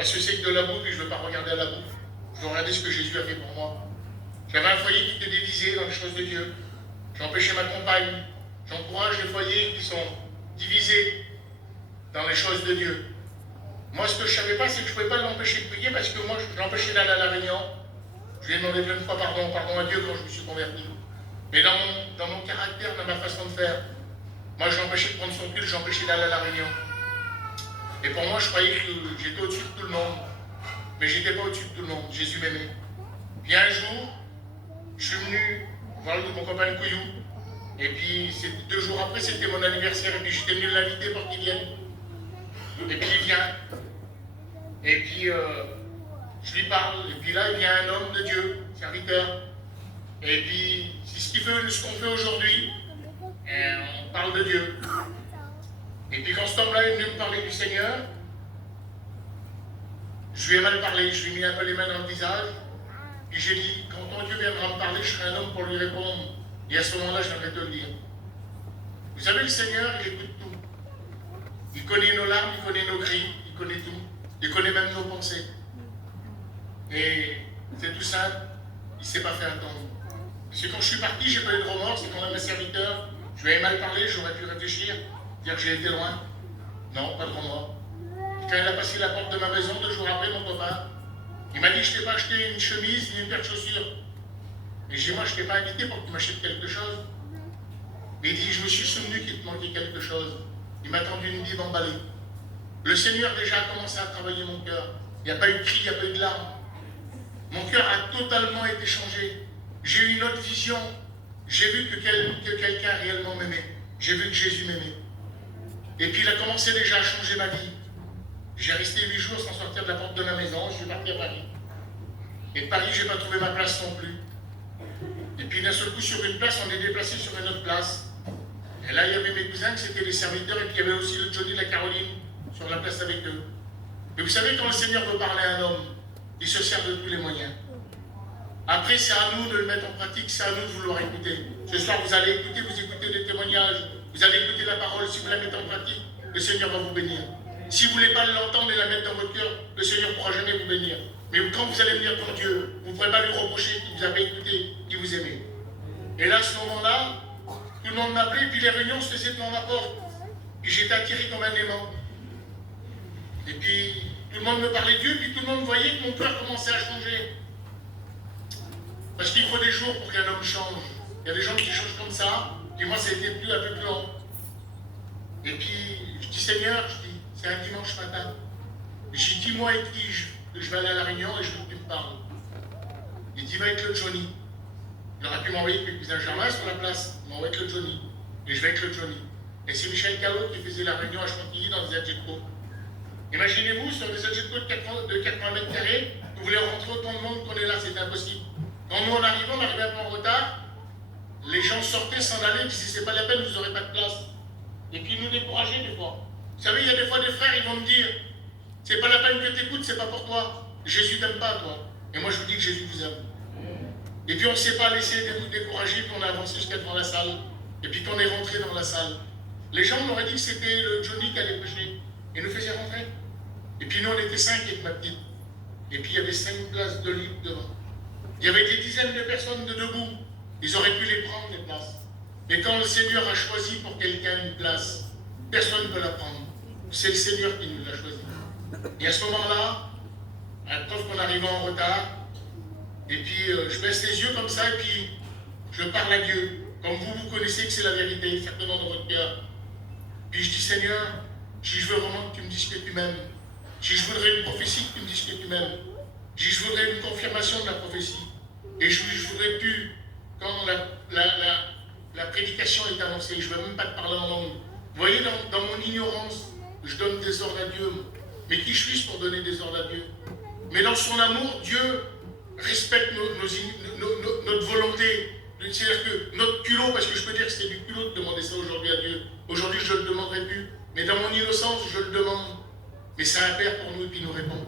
parce que c'est que de la bouffe et je ne veux pas regarder à la bouffe. Je veux regarder ce que Jésus a fait pour moi. J'avais un foyer qui était divisé dans les choses de Dieu. J'ai empêché ma compagne. J'encourage les foyers qui sont divisés dans les choses de Dieu. Moi, ce que je ne savais pas, c'est que je ne pouvais pas l'empêcher de prier parce que moi, je l'empêchais d'aller à la réunion. Je lui ai demandé plein de fois pardon à Dieu quand je me suis converti. Mais dans mon caractère, dans ma façon de faire, moi, je l'empêchais de prendre son culte, j'empêchais d'aller à la réunion. Et pour moi, je croyais que j'étais au-dessus de tout le monde. Mais je n'étais pas au-dessus de tout le monde. Jésus m'aimait. Puis un jour, je suis venu voir mon copain Couillou. Et puis, 2 jours après, c'était mon anniversaire. Et puis, j'étais venu l'inviter pour qu'il vienne. Et puis, il vient. Et puis, je lui parle. Et puis là, il vient un homme de Dieu, serviteur. Et puis, c'est ce qu'on fait aujourd'hui. Et on parle de Dieu. Et puis, quand cet homme-là est venu me parler du Seigneur, je lui ai mal parlé. Je lui ai mis un peu les mains dans le visage. Et j'ai dit, quand ton Dieu viendra me parler, je serai un homme pour lui répondre. Et à ce moment-là, je viendrai te le dire. Vous savez, le Seigneur, il écoute tout. Il connaît nos larmes, il connaît nos cris, il connaît tout. Il connaît même nos pensées. Et c'est tout simple, il ne s'est pas fait attendre. Parce que quand je suis parti, je n'ai pas eu de remords, c'est quand même un serviteur. Je lui avais mal parlé, j'aurais pu réfléchir, dire que j'ai été loin. Non, pas de remords. Et quand il a passé la porte de ma maison, 2 jours après, mon copain, il m'a dit, je ne t'ai pas acheté une chemise ni une paire de chaussures. Et j'ai dit, moi, je ne t'ai pas invité pour que tu m'achètes quelque chose. Mais il dit, je me suis souvenu qu'il te manquait quelque chose. Il m'a tendu une Bible emballée. Le Seigneur déjà a commencé à travailler mon cœur. Il n'y a pas eu de cri, il n'y a pas eu de larmes. Mon cœur a totalement été changé. J'ai eu une autre vision. J'ai vu que quelqu'un réellement m'aimait. J'ai vu que Jésus m'aimait. Et puis il a commencé déjà à changer ma vie. J'ai resté 8 jours sans sortir de la porte de ma maison. Je suis parti à Paris. Et de Paris, je n'ai pas trouvé ma place non plus. Et puis d'un seul coup, sur une place, on est déplacé sur une autre place. Et là, il y avait mes cousins, qui étaient les serviteurs, et puis il y avait aussi le Johnny, la Caroline, sur la place avec eux. Et vous savez, quand le Seigneur veut parler à un homme, il se sert de tous les moyens. Après, c'est à nous de le mettre en pratique, c'est à nous de vouloir écouter. Ce soir, vous allez écouter, vous écoutez des témoignages, vous allez écouter la parole, si vous la mettez en pratique, le Seigneur va vous bénir. Si vous ne voulez pas l'entendre et la mettre dans votre cœur, le Seigneur ne pourra jamais vous bénir. Mais quand vous allez venir pour Dieu, vous ne pourrez pas lui reprocher qu'il vous a pas écouté, qu'il vous aimait. Et là, à ce moment-là, tout le monde m'appelait, puis les réunions se faisaient devant ma porte. Puis j'étais attiré comme un aimant. Et puis, tout le monde me parlait de Dieu, puis tout le monde voyait que mon cœur commençait à changer. Parce qu'il faut des jours pour qu'un homme change. Il y a des gens qui changent comme ça, puis moi, ça a été un peu plus long. Et puis, je dis, Seigneur, c'est un dimanche matin. J'ai dit, moi, et qui je vais aller à la réunion et je veux que tu me parles. Il dit, va avec le Johnny. Il aurait pu m'envoyer avec mes cousins Germain sur la place. Il m'envoie avec le Johnny. Et je vais avec le Johnny. Et c'est Michel Callot qui faisait la réunion à Chantilly dans des adjectos. Imaginez-vous, sur des adjectos de 80 mètres carrés, vous voulez rentrer autant de monde qu'on est là, c'est impossible. Quand nous on arrivait un peu en retard, les gens sortaient, s'en allaient, disaient c'est pas la peine, vous n'aurez pas de place. Et puis ils nous décourageaient des fois. Vous savez, il y a des fois des frères, ils vont me dire, c'est pas la peine que tu écoutes, c'est pas pour toi. Jésus t'aime pas, toi. Et moi je vous dis que Jésus vous aime. Et puis on ne s'est pas laissé nous décourager, puis on a avancé jusqu'à devant la salle. Et puis quand on est rentré dans la salle, les gens m'auraient dit que c'était le Johnny qui allait prêcher. Et nous faisait rentrer. Et puis nous on était 5 avec ma petite. Et puis il y avait 5 places de libre devant. Il y avait des dizaines de personnes de debout. Ils auraient pu les prendre, les places. Mais quand le Seigneur a choisi pour quelqu'un une place, personne ne peut la prendre. C'est le Seigneur qui nous l'a choisi. Et à ce moment-là, preuve qu'on arrivait en retard, et puis je baisse les yeux comme ça, et puis je parle à Dieu. Comme vous connaissez que c'est la vérité, certainement dans votre cœur. Puis je dis, Seigneur, si je veux vraiment que tu me dises que tu m'aimes, si je voudrais une prophétie, que tu me dises que tu m'aimes, si je voudrais une confirmation de la prophétie, et je voudrais plus, quand la prédication est annoncée, je ne veux même pas te parler en langue. Vous voyez, dans mon ignorance, je donne des ordres à Dieu. Mais qui suis-je pour donner des ordres à Dieu? Mais dans son amour, Dieu respecte notre volonté. C'est-à-dire que notre culot, parce que je peux dire que c'est du culot de demander ça aujourd'hui à Dieu. Aujourd'hui, je ne le demanderai plus. Mais dans mon innocence, je le demande. Mais c'est un Père pour nous et puis il nous répond.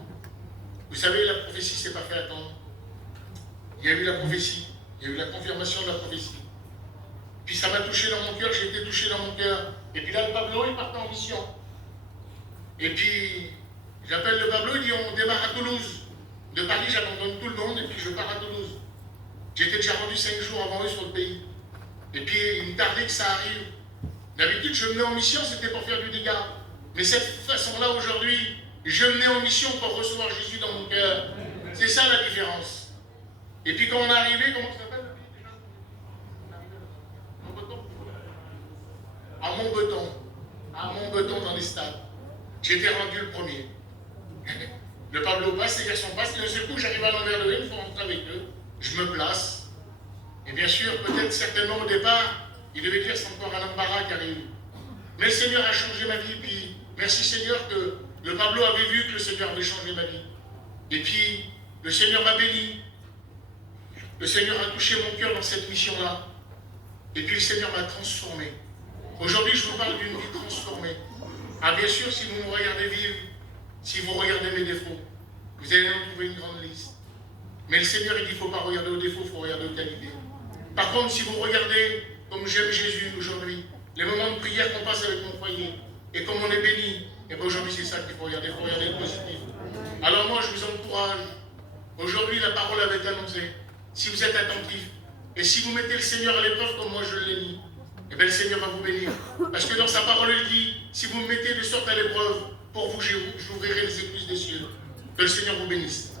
Vous savez, la prophétie, c'est pas fait attendre. Il y a eu la prophétie. Il y a eu la confirmation de la prophétie. Puis ça m'a touché dans mon cœur, j'ai été touché dans mon cœur. Et puis là, le Pablo, il partait en mission. Et puis, J'appelle le Pablo, il dit on démarre à Toulouse. De Paris, j'abandonne tout le monde et puis je pars à Toulouse. J'étais déjà rendu 5 jours avant eux sur le pays. Et puis il me tardait que ça arrive. D'habitude, je venais en mission, c'était pour faire du dégât. Mais cette façon-là, aujourd'hui, je venais en mission pour recevoir Jésus dans mon cœur. C'est ça la différence. Et puis quand on est arrivé, comment ça s'appelle le pays déjà? À Montbeton. À Montbeton dans les stades. J'étais rendu le premier. Le Pablo passe, les garçons passent, et d'un seul coup, j'arrive à l'envers de eux, il faut rentrer avec eux. Je me place. Et bien sûr, peut-être certainement au départ, il devait dire c'est encore un embarras qui arrive. Mais le Seigneur a changé ma vie, puis merci Seigneur que le Pablo avait vu que le Seigneur avait changé ma vie. Et puis, le Seigneur m'a béni. Le Seigneur a touché mon cœur dans cette mission-là. Et puis le Seigneur m'a transformé. Aujourd'hui, je vous parle d'une vie transformée. Ah, bien sûr, si vous me regardez vivre, si vous regardez mes défauts, vous allez en trouver une grande liste. Mais le Seigneur, il dit, il ne faut pas regarder aux défauts, il faut regarder aux qualités. Par contre, si vous regardez comme j'aime Jésus aujourd'hui, les moments de prière qu'on passe avec mon foyer, et comme on est béni, et bien aujourd'hui, c'est ça qu'il faut regarder le positif. Alors moi, je vous encourage. Aujourd'hui, la parole avait été annoncée. Si vous êtes attentifs, et si vous mettez le Seigneur à l'épreuve comme moi je l'ai mis, et bien le Seigneur va vous bénir. Parce que dans sa parole, il dit, si vous me mettez de sorte à l'épreuve, pour vous, j'ouvrirai les écluses des cieux. Que le Seigneur vous bénisse.